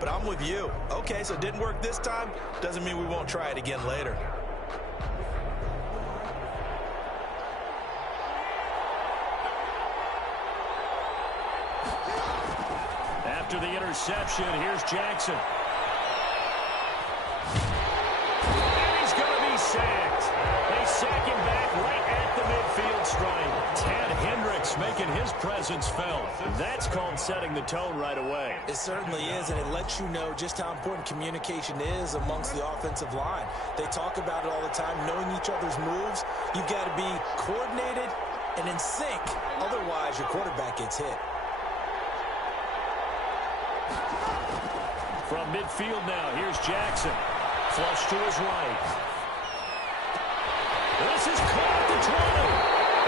but I'm with you. Okay, so it didn't work this time. Doesn't mean we won't try it again later. After the interception, here's Jackson. And he's going to be sacked. They sack him back right at the midfield stripe. Tad Hendricks making his presence felt. That's called setting the tone right away. It certainly is, and it lets you know just how important communication is amongst the offensive line. They talk about it all the time, knowing each other's moves. You've got to be coordinated and in sync. Otherwise, your quarterback gets hit. From midfield now, here's Jackson. Flush to his right. This is caught at the 20.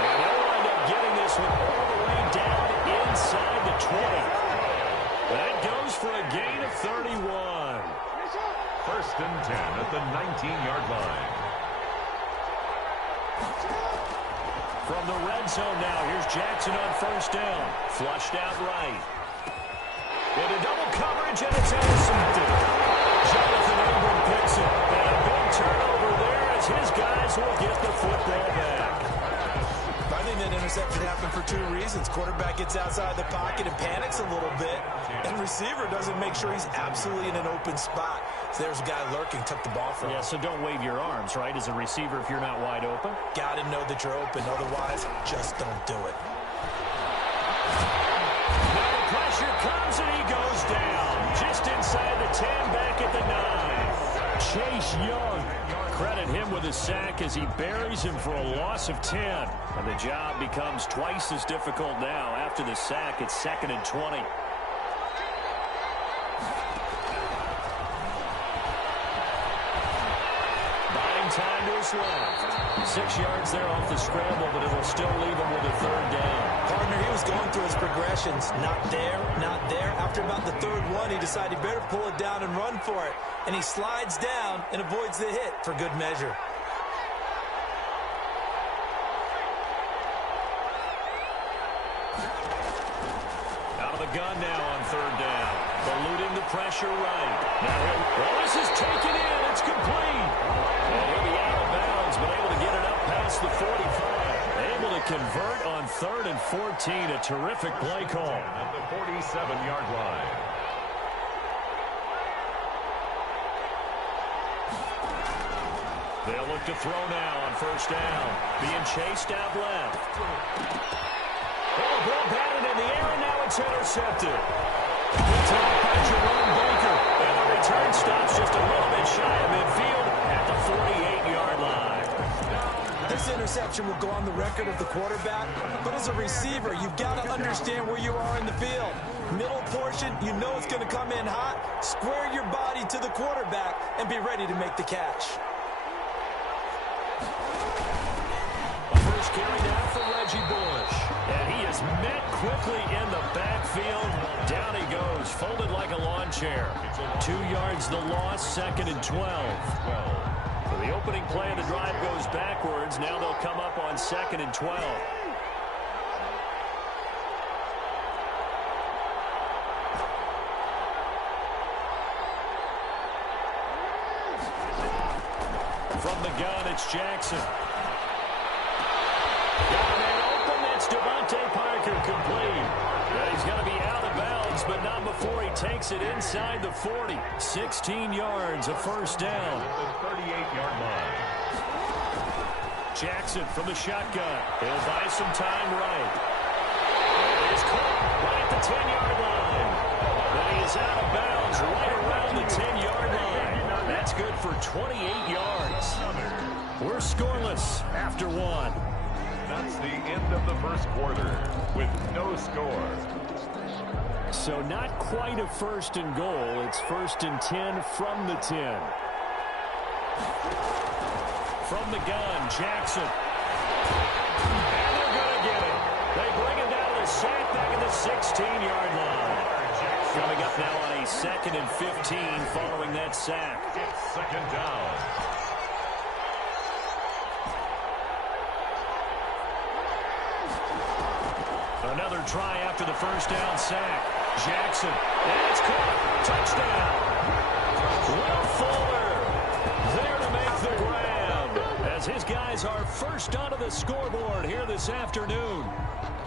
And they'll wind up getting this one all the way down inside the 20. That goes for a gain of 31. First and 10 at the 19-yard line. From the red zone now, here's Jackson on first down. Flushed out right. Into double coverage, and it's intercepted. Jonathan Abram picks it. And a big turnover there as his guys will get the football back. I think that interception happened for two reasons. Quarterback gets outside the pocket and panics a little bit, and receiver doesn't make sure he's absolutely in an open spot. So there's a guy lurking, took the ball from him. Yeah, so don't wave your arms, right, as a receiver if you're not wide open. Got to know that you're open. Otherwise, just don't do it. Pressure comes and he goes down. Just inside the 10, back at the 9. Chase Young. Credit him with a sack as he buries him for a loss of 10. And the job becomes twice as difficult now. After the sack, it's 2nd and 20. Buying time to his left. 6 yards there off the scramble, but it'll still leave him with a 3rd down. Partner, he was going through his progressions. Not there, not there. After about the 3rd one, he decided he better pull it down and run for it. And he slides down and avoids the hit for good measure. Out of the gun now on 3rd down. Eluding the pressure right. Now this is taken in. It's complete. And he'll be out of bounds, but able to get it up past the 45. Able to convert on 3rd and 14. A terrific play call. At the 47-yard line. They'll look to throw now on 1st down. Being chased out left. Oh, ball batted in the air, and now it's intercepted. Picked off by Jerome Baker. And the return stops just a little bit shy of midfield at the 48-yard line. This interception will go on the record of the quarterback, but as a receiver, you've got to understand where you are in the field. Middle portion, you know it's going to come in hot. Square your body to the quarterback and be ready to make the catch. A first carry down for Reggie Bush. And he is met quickly in the backfield. Down he goes, folded like a lawn chair. 2 yards the loss, 2nd and 12. So the opening play of the drive goes backwards. Now they'll come up on 2nd and 12. From the gun, it's Jackson. Got a man open. That's Devontae Parker complete. And he's going to be out of bounds, but not before he takes it inside the 40. 16 yards, a 1st down. At the 38-yard line. Jackson from the shotgun. He'll buy some time right. And he's caught right at the 10-yard line. But he is out of bounds right around the 10-yard line. That's good for 28 yards. We're scoreless after 1. That's the end of the first quarter with no score. So not quite a 1st and goal. It's 1st and 10 from the 10. From the gun, Jackson. And they're going to get it. They bring him down to the sack back at the 16-yard line. Coming up now on a 2nd and 15 following that sack. It's 2nd down. Another try after the 1st down sack. Jackson, and it's caught. Touchdown. Will Fuller there to make the grab, as his guys are first onto the scoreboard here this afternoon.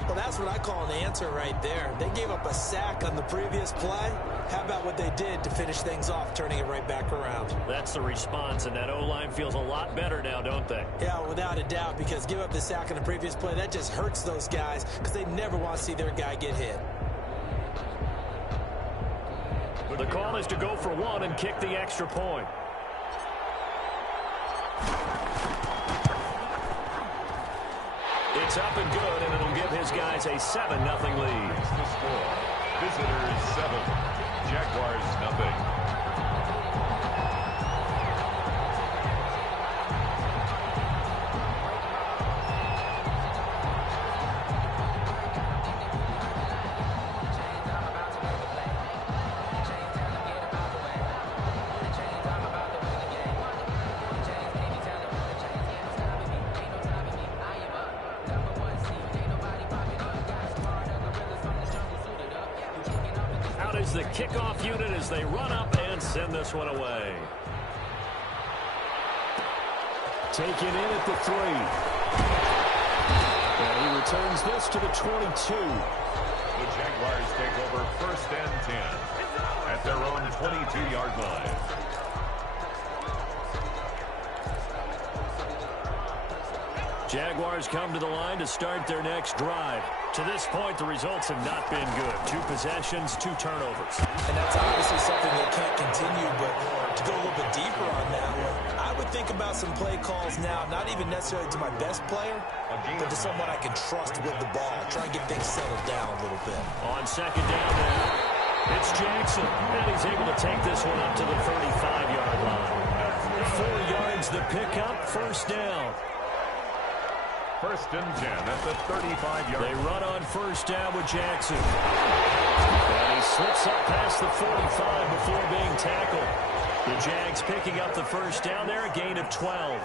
Well, that's what I call an answer right there. They gave up a sack on the previous play. How about what they did to finish things off, turning it right back around? That's the response, and that O-line feels a lot better now, don't they? Yeah, without a doubt, because give up the sack on the previous play, that just hurts those guys because they never want to see their guy get hit. The call is to go for one and kick the extra point. It's up and good, and it'll give his guys a 7-0 lead. The score. Visitors 7, Jaguars nothing. The kickoff unit as they run up and send this one away. Taken in at the 3. And he returns this to the 22. The Jaguars take over 1st and 10 at their own 22-yard line. Jaguars come to the line to start their next drive. To this point, the results have not been good. 2 possessions, 2 turnovers. And that's obviously something that can't continue, but to go a little bit deeper on that one, I would think about some play calls now, not even necessarily to my best player, but to someone I can trust with the ball. Try and get things settled down a little bit. On 2nd down now, it's Jackson, and he's able to take this one up to the 35-yard line. 4 yards the pickup, 1st down. 1st and 10 at the 35-yard. They run on 1st down with Jackson. And he slips up past the 45 before being tackled. The Jags picking up the 1st down there, a gain of 12.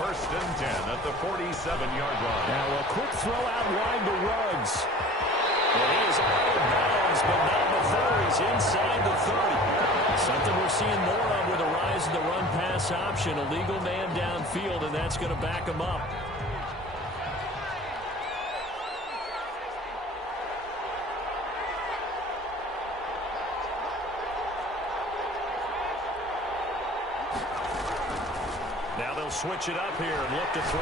1st and 10 at the 47-yard line. Now a quick throw out wide to Ruggs. And he is out of bounds, but not before he's inside the 30. Something we're seeing more of with a rise in the run-pass option. A legal man downfield, and that's going to back him up. Now they'll switch it up here and look to throw.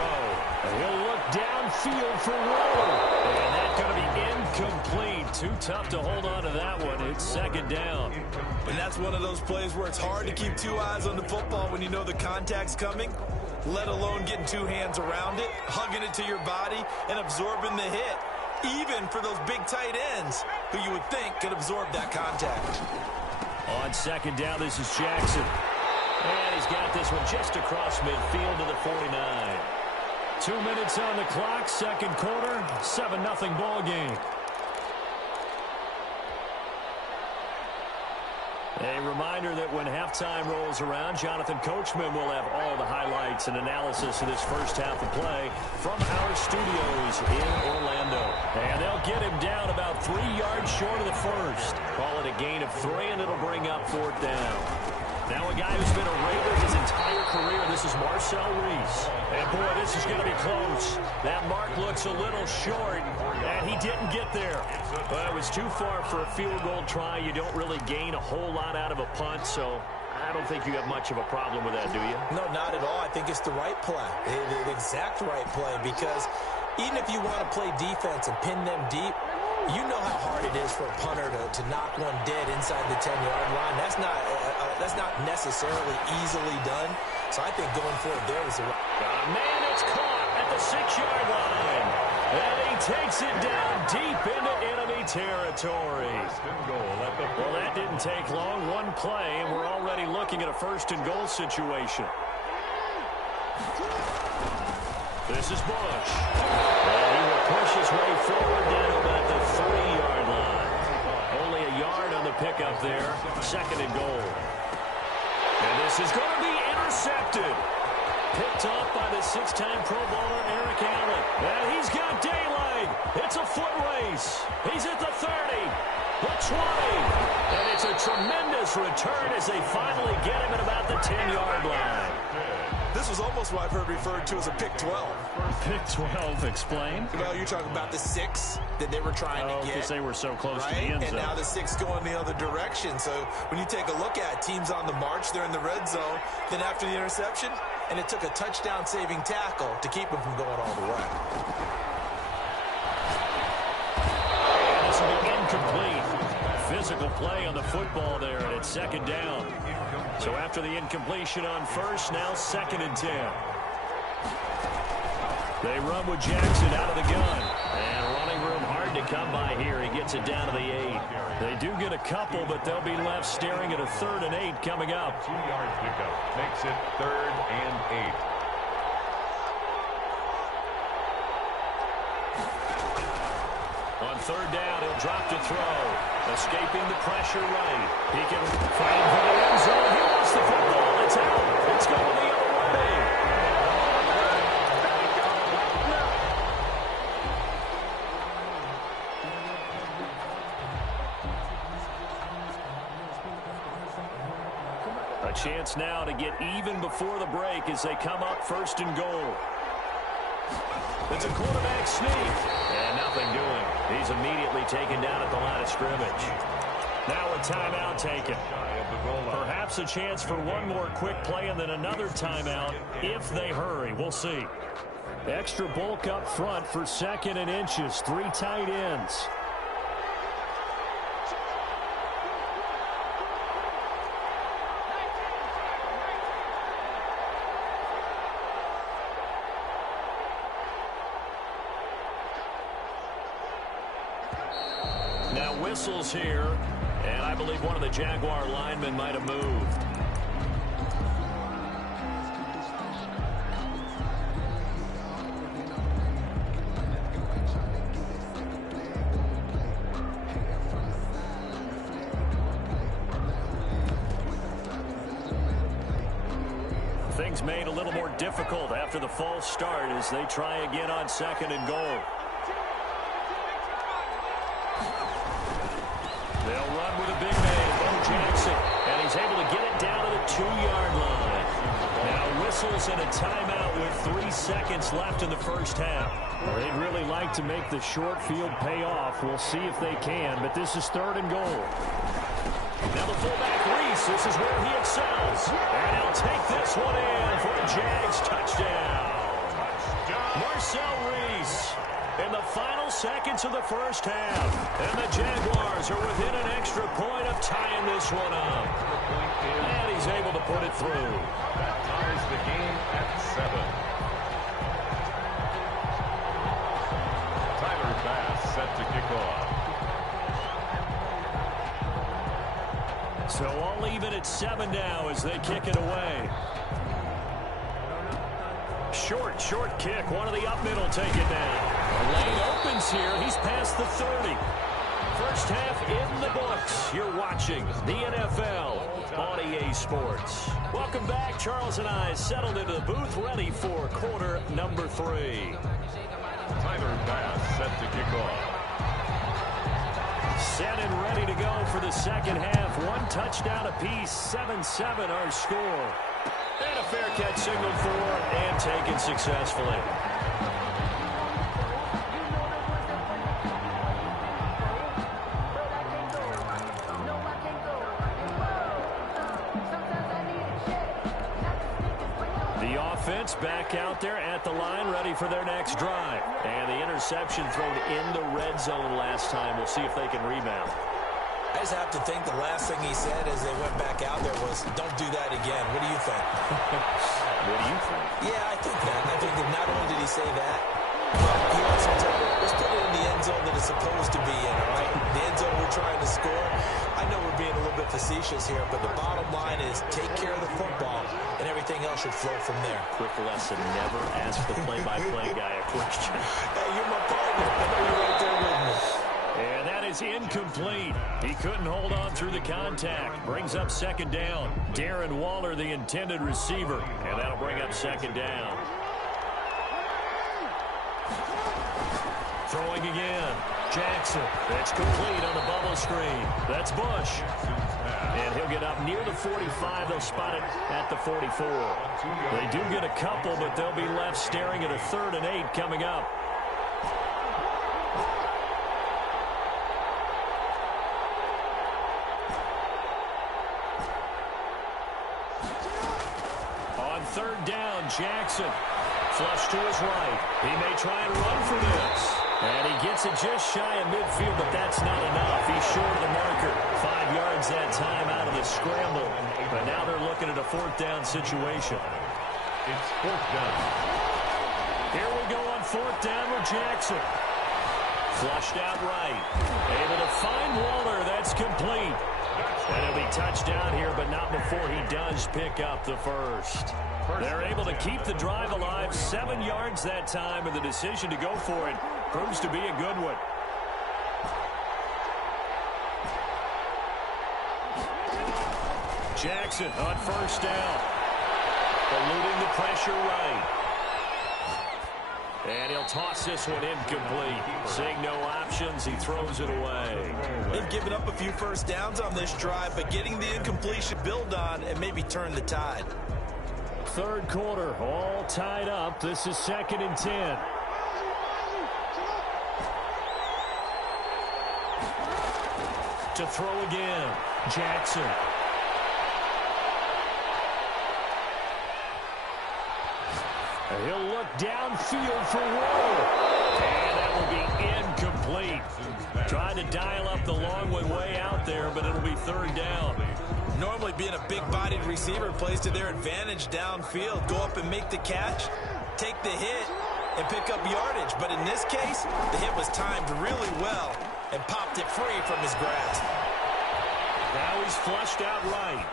And he'll look downfield for Rowe. And that's going to be incomplete. Too tough to hold on to that one. It's 2nd down. And that's one of those plays where it's hard to keep 2 eyes on the football when you know the contact's coming, let alone getting 2 hands around it, hugging it to your body, and absorbing the hit, even for those big tight ends who you would think could absorb that contact. On 2nd down, this is Jackson. And he's got this one just across midfield to the 49. 2 minutes on the clock, 2nd quarter, 7-0 ball game. A reminder that when halftime rolls around, Jonathan Coachman will have all the highlights and analysis of this first half of play from our studios in Orlando. And they'll get him down about 3 yards short of the 1st. Call it a gain of 3, and it'll bring up 4th down. Now a guy who's been a Raider his entire career, this is Marcel Reese. And boy, this is going to be close. That mark looks a little short, and he didn't get there. But it was too far for a field goal try. You don't really gain a whole lot out of a punt, so I don't think you have much of a problem with that, do you? No, not at all. I think it's the right play, the exact right play, because even if you want to play defense and pin them deep, you know how hard it is for a punter to knock one dead inside the 10-yard line. That's not necessarily easily done. So I think going forward there was the right. Man, it's caught at the 6-yard line. And he takes it down deep into enemy territory. Well, that didn't take long. One play, and we're already looking at a 1st and goal situation. This is Bush. And he will push his way forward down about the 3-yard line. Only a yard on the pickup there. 2nd and goal. And this is going to be intercepted. Picked off by the six-time Pro Bowler Eric Allen. And he's got daylight. It's a foot race. He's at the 30, the 20. And it's a tremendous return as they finally get him at about the 10-yard line. This was almost what I've heard referred to as a pick 12. Pick 12, explain. Well, you're talking about the 6 that they were trying to get. Because they were so close right? to the end zone. And now the 6 going the other direction. So when you take a look at teams on the march, they're in the red zone. Then after the interception, and it took a touchdown-saving tackle to keep them from going all the way. And this will be incomplete. Physical play on the football there, and it's second down. So after the incompletion on first, now 2nd and 10. They run with Jackson out of the gun. And running room hard to come by here. He gets it down to the 8. They do get a couple, but they'll be left staring at a 3rd and 8 coming up. 2-yard pickup makes it 3rd and 8. On 3rd down, he'll drop to throw. Escaping the pressure right. He can find for the end zone. He lost the football. It's out. It's going the other way. A chance now to get even before the break as they come up 1st and goal. It's a quarterback sneak. And nothing doing. He's immediately taken down at the line of scrimmage. Now a timeout taken. Perhaps a chance for one more quick play and then another timeout if they hurry. We'll see. Extra bulk up front for 2nd and inches. 3 tight ends. Now whistles here, and I believe one of the Jaguar linemen might have moved. Things made a little more difficult after the false start as they try again on 2nd and goal. They'll run with a big man, Mut Jackson, and he's able to get it down to the 2-yard line. Now whistles and a timeout with 3 seconds left in the first half. Well, they'd really like to make the short field pay off. We'll see if they can, but this is 3rd and goal. Now the fullback, Reese, this is where he excels. And he'll take this one in for a Jags touchdown. Marcel Reese in the final seconds of the first half. And the Jaguars are within an extra point of tying this one up. And he's able to put it through. That ties the game at 7. Tyler Bass set to kick off. So all even at 7 now as they kick it away. Short kick. One of the up middle take it down. The lane opens here. He's past the 30. First half in the books. You're watching the NFL on EA Sports. Welcome back. Charles and I settled into the booth ready for quarter number 3. Tyler Bass set to kick off. Set and ready to go for the second half. 1 touchdown apiece. 7-7 our score. And a fair catch signaled for and taken successfully. The offense back out there at the line, ready for their next drive. And the interception thrown in the red zone last time. We'll see if they can rebound. I just have to think the last thing he said as they went back out there was, don't do that again. What do you think? What do you think? Yeah, I think that. I think that not only did he say that, but he also told me, let's put it in the end zone that it's supposed to be in, all right? The end zone we're trying to score. I know we're being a little bit facetious here, but the bottom line is take care of the football, and everything else should flow from there. Quick lesson, never ask the play-by-play guy a question. Hey, you're my partner. I know you're right there with me. And that is incomplete. He couldn't hold on through the contact. Brings up second down. Darren Waller, the intended receiver, and that'll bring up second down. Throwing again. Jackson. It's complete on the bubble screen. That's Bush. And he'll get up near the 45. They'll spot it at the 44. They do get a couple, but they'll be left staring at a 3rd and 8 coming up. On 3rd down, Jackson. Flush to his right. He may try and run for this. And he gets it just shy of midfield, but that's not enough. He's short of the marker. 5 yards that time out of the scramble. But now they're looking at a 4th down situation. It's 4th down. Here we go on 4th down with Jackson. Flushed out right. Able to find Waller. That's complete. And he'll be touched down here, but not before he does pick up the first. They're able to keep the drive alive. 7 yards that time, and the decision to go for it proves to be a good one. Jackson on 1st down. Eluding the pressure right. And he'll toss this one incomplete. Seeing no options, he throws it away. They've given up a few first downs on this drive, but getting the incompletion build on and maybe turn the tide. 3rd quarter, all tied up. This is 2nd and 10. To throw again, Jackson. He'll look downfield for Waller. And that will be incomplete. Tried to dial up the long one way out there, but it'll be 3rd down. Normally being a big-bodied receiver plays to their advantage downfield. Go up and make the catch, take the hit, and pick up yardage. But in this case, the hit was timed really well and popped it free from his grasp. Now he's flushed out right.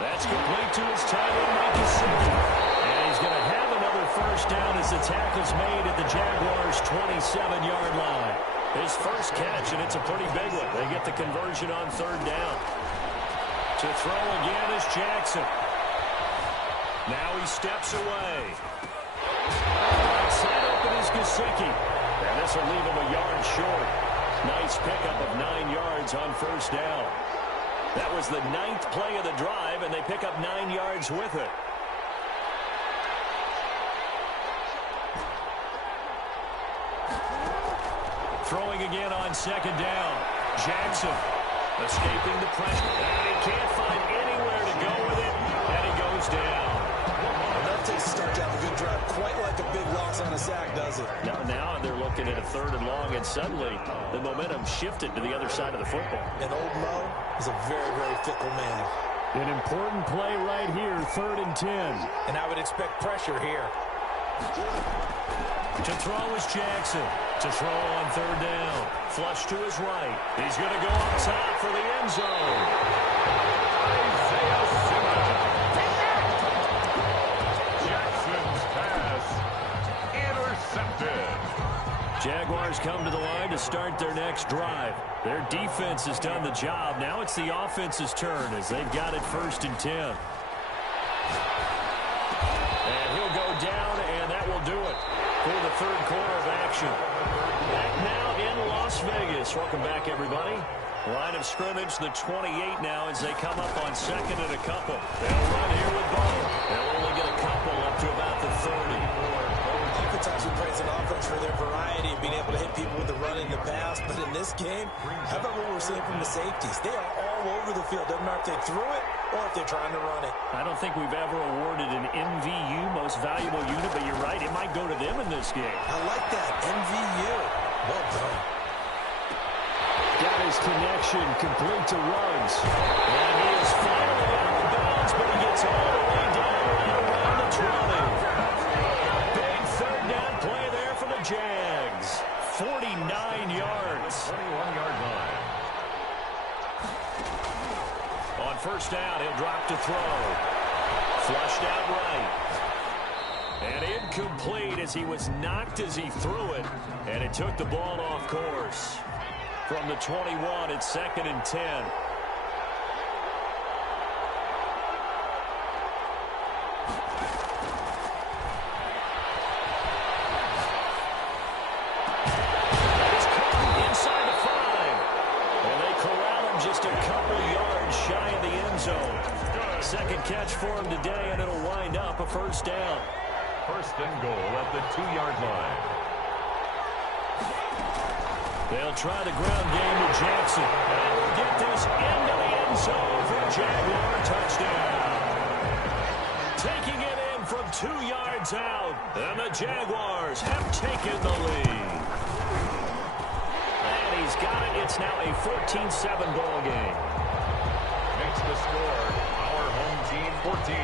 That's complete to his tight end, Mut H2H. And he's going to have another first down as the tackle's made at the Jaguars' 27-yard line. His first catch, and it's a pretty big one. They get the conversion on 3rd down. To throw again is Jackson. Now he steps away. Side open is Gesicki. And this will leave him a yard short. Nice pickup of 9 yards on 1st down. That was the 9th play of the drive, and they pick up 9 yards with it. Throwing again on 2nd down. Jackson escaping the pressure. And he can't find anywhere to go with it, and he goes down. And that takes a start to have a good drive. Quite like a big loss on a sack, does it? Now they're looking at a 3rd and long, and suddenly the momentum shifted to the other side of the football. And old Mo is a very, very fickle man. An important play right here, 3rd and 10. And I would expect pressure here. To throw is Jackson. To throw on 3rd down. Flush to his right. He's going to go up top for the end zone. Jackson's pass intercepted. Jaguars come to the line to start their next drive. Their defense has done the job. Now it's the offense's turn as they've got it 1st and 10. And he'll go down, and that will do it for the 3rd quarter of action. Back now in Las Vegas. Welcome back, everybody. Line of scrimmage, the 28 now as they come up on 2nd and a couple. They'll run here with ball. They'll only get a couple up to about the 30. Oftentimes we praise an offense for their variety and being able to hit people with the run in the pass. But in this game, how about what we're seeing from the safeties? They are all over the field. Doesn't matter if they threw it or if they're trying to run it. I don't think we've ever awarded an MVU, most valuable unit, but you're right, it might go to them in this game. I like that, MVU. Well done. Got his connection complete to Ruggs. And he is finally out of bounds, but he gets all the way down around the 20. Big 3rd down play there for the Jags. 49 yards. 21-yard line. On 1st down, he'll drop to throw. Flushed out right. And incomplete as he was knocked as he threw it. And it took the ball off course. from the 21. It's 2nd and 10. Second catch for him today, and it'll wind up a first down. First and goal at the 2-yard line. They'll try the ground game with Jackson. And we'll get this into the end zone for a Jaguar touchdown. Taking it in from 2 yards out, and the Jaguars have taken the lead. And he's got it. It's now a 14-7 ball game. Makes the score. Home team 14,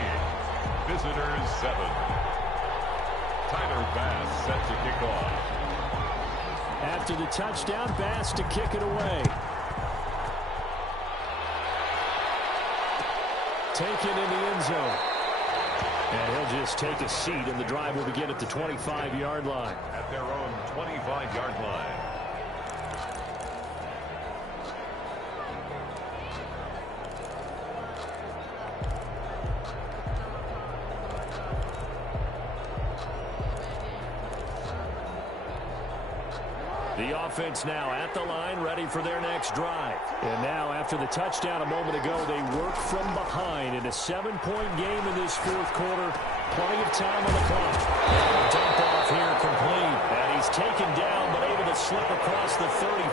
visitors 7. Tyler Bass set to kick off. After the touchdown, Bass to kick it away. Taken in the end zone. And he'll just take a seat, and the drive will begin at the 25-yard line. At their own 25-yard line. The offense now at the line, ready for their next drive. And now, after the touchdown a moment ago, they work from behind in a 7-point game in this fourth quarter. Plenty of time on the clock. Dump off here complete. And he's taken down, but able to slip across the 35.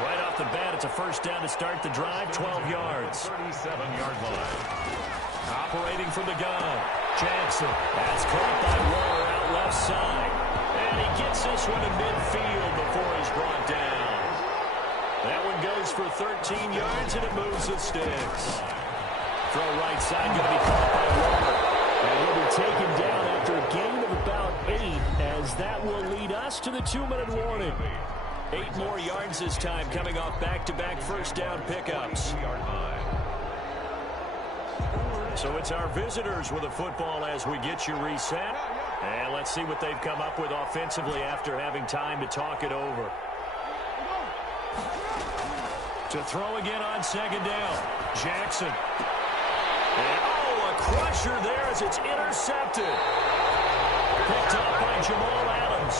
Right off the bat, it's a first down to start the drive, 12 yards. 37-yard line. Operating from the gun, Jackson. That's caught by Waller out left side. And he gets this one to midfield before he's brought down. That one goes for 13 yards, and it moves the sticks. Throw right side, going to be caught by Waller. And he'll be taken down after a gain of about 8, as that will lead us to the 2-minute warning. 8 more yards this time, coming off back-to-back first down pickups. So it's our visitors with the football as we get you reset. And let's see what they've come up with offensively after having time to talk it over. To throw again on second down, Jackson. And a crusher there as it's intercepted. Picked up by Jamal Adams.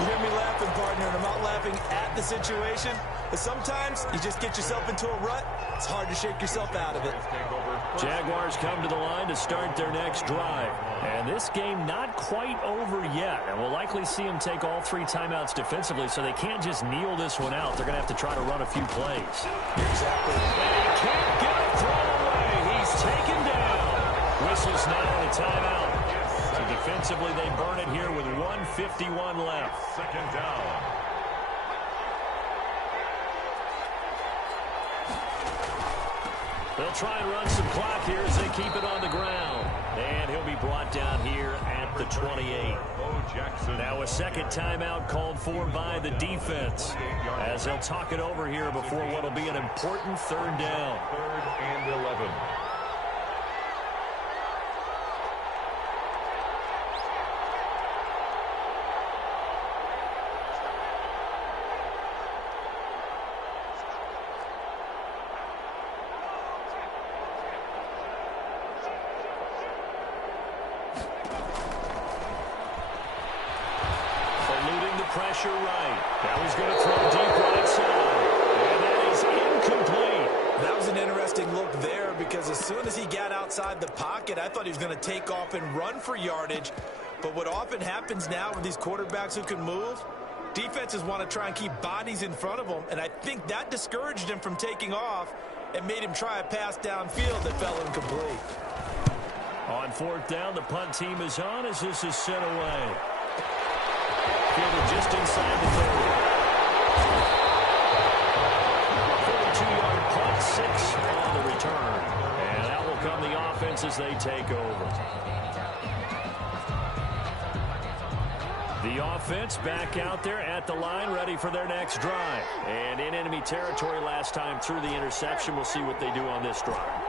You hear me laughing, partner, and I'm not laughing at the situation. But sometimes you just get yourself into a rut. It's hard to shake yourself out of it. Jaguars come to the line to start their next drive. And this game not quite over yet. And we'll likely see them take all 3 timeouts defensively, so they can't just kneel this one out. They're going to have to try to run a few plays. Exactly. And he can't get a throw away. He's taken down. Whistles now on a timeout. So defensively, they burn it here with 1:51 left. Second down. They'll try and run some clock here as they keep it on the ground. And he'll be brought down here at the 28. Now a second timeout called for by the defense, as they'll talk it over here before what will be an important third down. 3rd and 11. Pressure right. Now he's going to throw deep right side. And that is incomplete. That was an interesting look there, because as soon as he got outside the pocket, I thought he was going to take off and run for yardage. But what often happens now with these quarterbacks who can move, defenses want to try and keep bodies in front of them. And I think that discouraged him from taking off and made him try a pass downfield that fell incomplete. On 4th down, the punt team is on as this is sent away. Fielded just inside the 30. 42-yard punt, 6 on the return. And that will come the offense as they take over. The offense back out there at the line, ready for their next drive. And in enemy territory last time through the interception. We'll see what they do on this drive.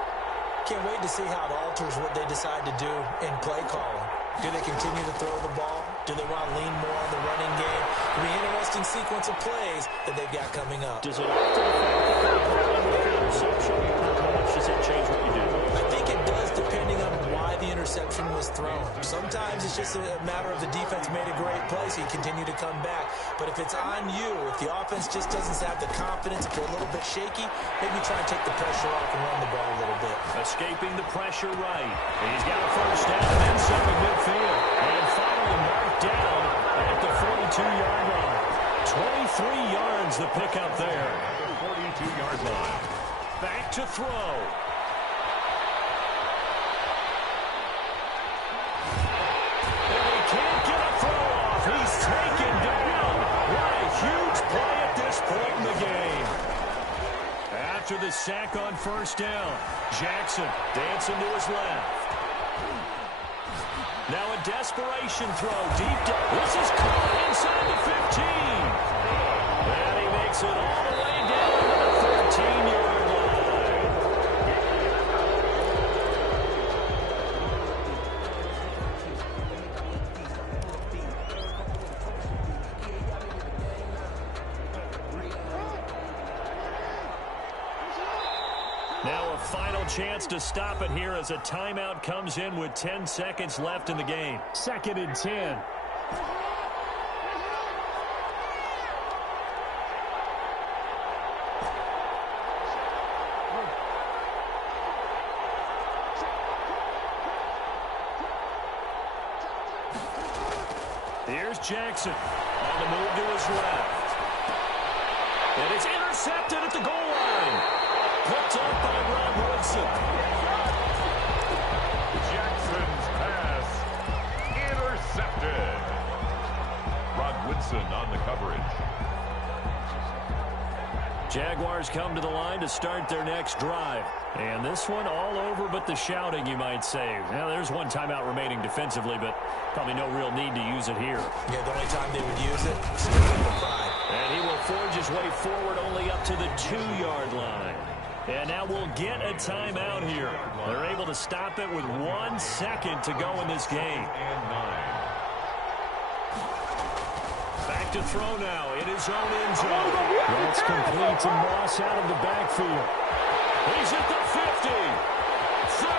Can't wait to see how it alters what they decide to do in play calling. Do they continue to throw the ball? Do they want to lean more on the running game? It'll be an interesting sequence of plays that they've got coming up. Does it often affect the third with the interception? How much does that change what you do? I think it does, depending on why the interception was thrown. Sometimes it's just a matter of the defense made a great play, so you continue to come back. But if it's on you, if the offense just doesn't have the confidence, if they're a little bit shaky, maybe try and take the pressure off and run the ball a little bit. Escaping the pressure right. He's got a first down and then some at midfield. And finally marked down at the 42-yard line. 23 yards the pickup there. 42-yard line. Back to throw. He's taken down. What a huge play at this point in the game. After the sack on first down, Jackson dancing to his left. Now a desperation throw deep down. This is caught inside the 15. And he makes it all the way down to the 13-yard line. Now a final chance to stop it here as a timeout comes in with 10 seconds left in the game. 2nd and 10. Here's Jackson on the move to his left. And it's intercepted at the goal line. Picked up by Rod Woodson. Jackson's pass intercepted. Rod Woodson on the coverage. Jaguars come to the line to start their next drive. And this one all over but the shouting, you might say. Now, there's one timeout remaining defensively, but probably no real need to use it here. Yeah, the only time they would use it, strictly for pride. And he will forge his way forward only up to the 2-yard line. And now we'll get a timeout here. They're able to stop it with 1 second to go in this game. Back to throw now in his own end zone. That's complete to Moss out of the backfield. He's at the 50, 30,